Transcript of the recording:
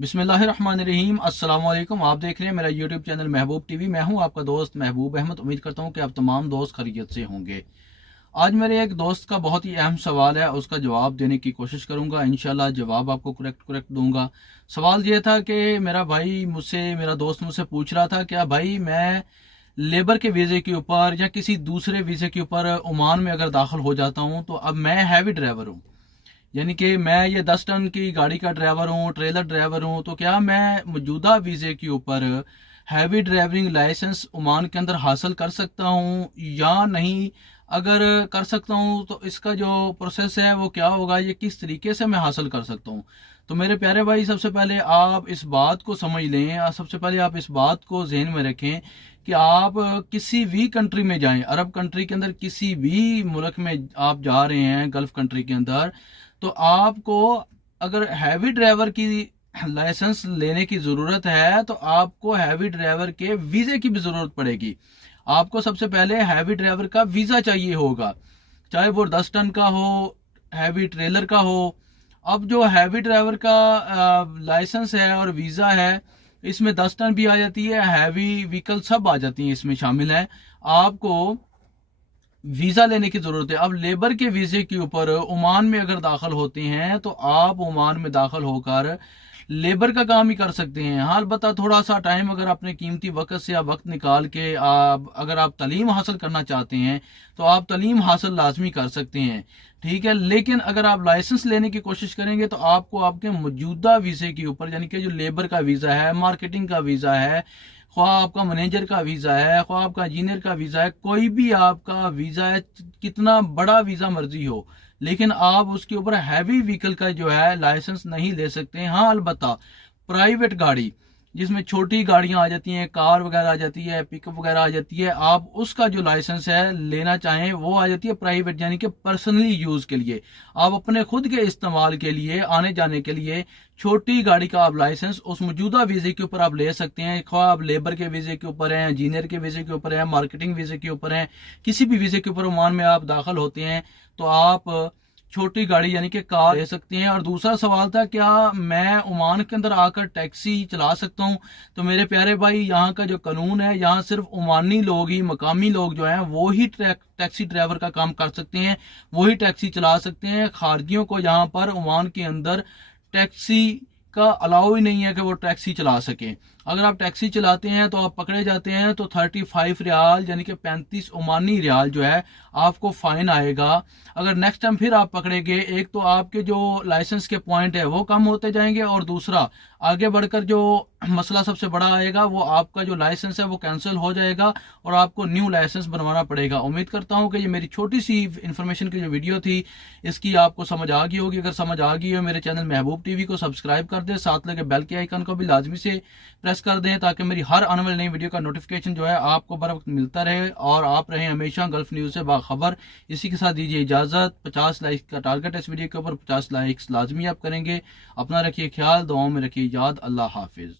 बिस्मिल्लाहिर्रहमानिर्रहीम। अस्सलाम वालेकुम। आप देख रहे हैं मेरा यूट्यूब चैनल महबूब टीवी। मैं हूं आपका दोस्त महबूब अहमद। उम्मीद करता हूं कि आप तमाम दोस्त खैरियत से होंगे। आज मेरे एक दोस्त का बहुत ही अहम सवाल है, उसका जवाब देने की कोशिश करूंगा। इंशाल्लाह जवाब आपको करेक्ट दूंगा। सवाल ये था कि मेरा दोस्त मुझसे पूछ रहा था, क्या भाई मैं लेबर के वीज़े के ऊपर या किसी दूसरे वीज़े के ऊपर ओमान में अगर दाखिल हो जाता हूं तो अब मैं हैवी ड्राइवर हूं, यानी कि मैं ये 10 टन की गाड़ी का ड्राइवर हूँ, ट्रेलर ड्राइवर हूँ, तो क्या मैं मौजूदा वीज़े के ऊपर हैवी ड्राइविंग लाइसेंस ओमान के अंदर हासिल कर सकता हूँ या नहीं? अगर कर सकता हूँ तो इसका जो प्रोसेस है वो क्या होगा, ये किस तरीके से मैं हासिल कर सकता हूँ? तो मेरे प्यारे भाई, सबसे पहले आप इस बात को समझ लें, सबसे पहले आप इस बात को जहन में रखें कि आप किसी भी कंट्री में जाएं, अरब कंट्री के अंदर किसी भी मुल्क में आप जा रहे हैं, गल्फ कंट्री के अंदर, तो आपको अगर हैवी ड्राइवर की लाइसेंस लेने की ज़रूरत है तो आपको हैवी ड्राइवर के वीज़े की भी ज़रूरत पड़ेगी। आपको सबसे पहले हैवी ड्राइवर का वीज़ा चाहिए होगा, चाहे वो 10 टन का हो, हैवी ट्रेलर का हो। अब जो हैवी ड्राइवर का लाइसेंस है और वीज़ा है, इसमें 10 टन भी आ जाती है, हैवी व्हीकल सब आ जाती हैं, इसमें शामिल है। आपको वीजा लेने की जरूरत है। अब लेबर के वीजे के ऊपर ओमान में अगर दाखिल होते हैं तो आप ओमान में दाखिल होकर लेबर का काम ही कर सकते हैं। हाँ, अलबत्ता थोड़ा सा टाइम अगर अपने कीमती वक्त से या वक्त निकाल के अगर आप तालीम हासिल करना चाहते हैं तो आप तालीम हासिल लाजमी कर सकते हैं, ठीक है। लेकिन अगर आप लाइसेंस लेने की कोशिश करेंगे तो आपको आपके मौजूदा वीजे के ऊपर, यानी कि जो लेबर का वीजा है, मार्केटिंग का वीजा है, ख्वाह आपका मैनेजर का वीज़ा है, ख्वाह आपका इंजीनियर का वीज़ा है, कोई भी आपका वीज़ा है, कितना बड़ा वीज़ा मर्जी हो, लेकिन आप उसके ऊपर हैवी व्हीकल का जो है लाइसेंस नहीं ले सकते। हाँ, अलबत्ता प्राइवेट गाड़ी जिसमें छोटी गाड़ियां आ जाती हैं, कार वगैरह आ जाती है, पिकअप वगैरह आ जाती है, आप उसका जो लाइसेंस है लेना चाहें वो आ जाती है प्राइवेट, यानी कि पर्सनली यूज के लिए, आप अपने खुद के इस्तेमाल के लिए, आने जाने के लिए छोटी गाड़ी का आप लाइसेंस उस मौजूदा वीजे के ऊपर आप ले सकते हैं। ख्वाह आप लेबर के वीजे के ऊपर हैं, इंजीनियर के वीजे के ऊपर हैं, मार्केटिंग वीजे के ऊपर हैं, किसी भी वीजे के ऊपर ओमान में आप दाखिल होते हैं तो आप छोटी गाड़ी यानी कि कार ले सकते हैं। और दूसरा सवाल था, क्या मैं ओमान के अंदर आकर टैक्सी चला सकता हूं? तो मेरे प्यारे भाई, यहाँ का जो कानून है, यहाँ सिर्फ ओमानी लोग ही, मकामी लोग जो हैं वो ही टैक्सी ड्राइवर का काम कर सकते हैं, वो ही टैक्सी चला सकते हैं। खारजियों को यहाँ पर ओमान के अंदर टैक्सी का अलाउ ही नहीं है कि वो टैक्सी चला सके। अगर आप टैक्सी चलाते हैं तो आप पकड़े जाते हैं तो 35 रियाल यानी कि 35 ओमानी रियाल जो है आपको फाइन आएगा। अगर नेक्स्ट टाइम फिर आप पकड़े गए, एक तो आपके जो लाइसेंस के पॉइंट है वो कम होते जाएंगे, और दूसरा आगे बढ़कर जो मसला सबसे बड़ा आएगा वो आपका जो लाइसेंस है वो कैंसिल हो जाएगा और आपको न्यू लाइसेंस बनवाना पड़ेगा। उम्मीद करता हूं कि ये मेरी छोटी सी इन्फॉर्मेशन की जो वीडियो थी इसकी आपको समझ आ गई होगी। अगर समझ आ गई हो, मेरे चैनल महबूब टीवी को सब्सक्राइब कर दें, साथ लगे बेल के आइकन को भी लाजमी से प्रेस कर दें ताकि मेरी हर आने वाली नई वीडियो का नोटिफिकेशन जो है आपको बर वक्त मिलता रहे और आप रहें हमेशा गल्फ न्यूज़ से बाखबर। इसी के साथ दीजिए इजाज़त। 50 लाइक का टारगेट है इस वीडियो के ऊपर, 50 लाइक्स लाजमी आप करेंगे। अपना रखिए ख्याल, दुआओं में रखिए याद। अल्लाह हाफिज़।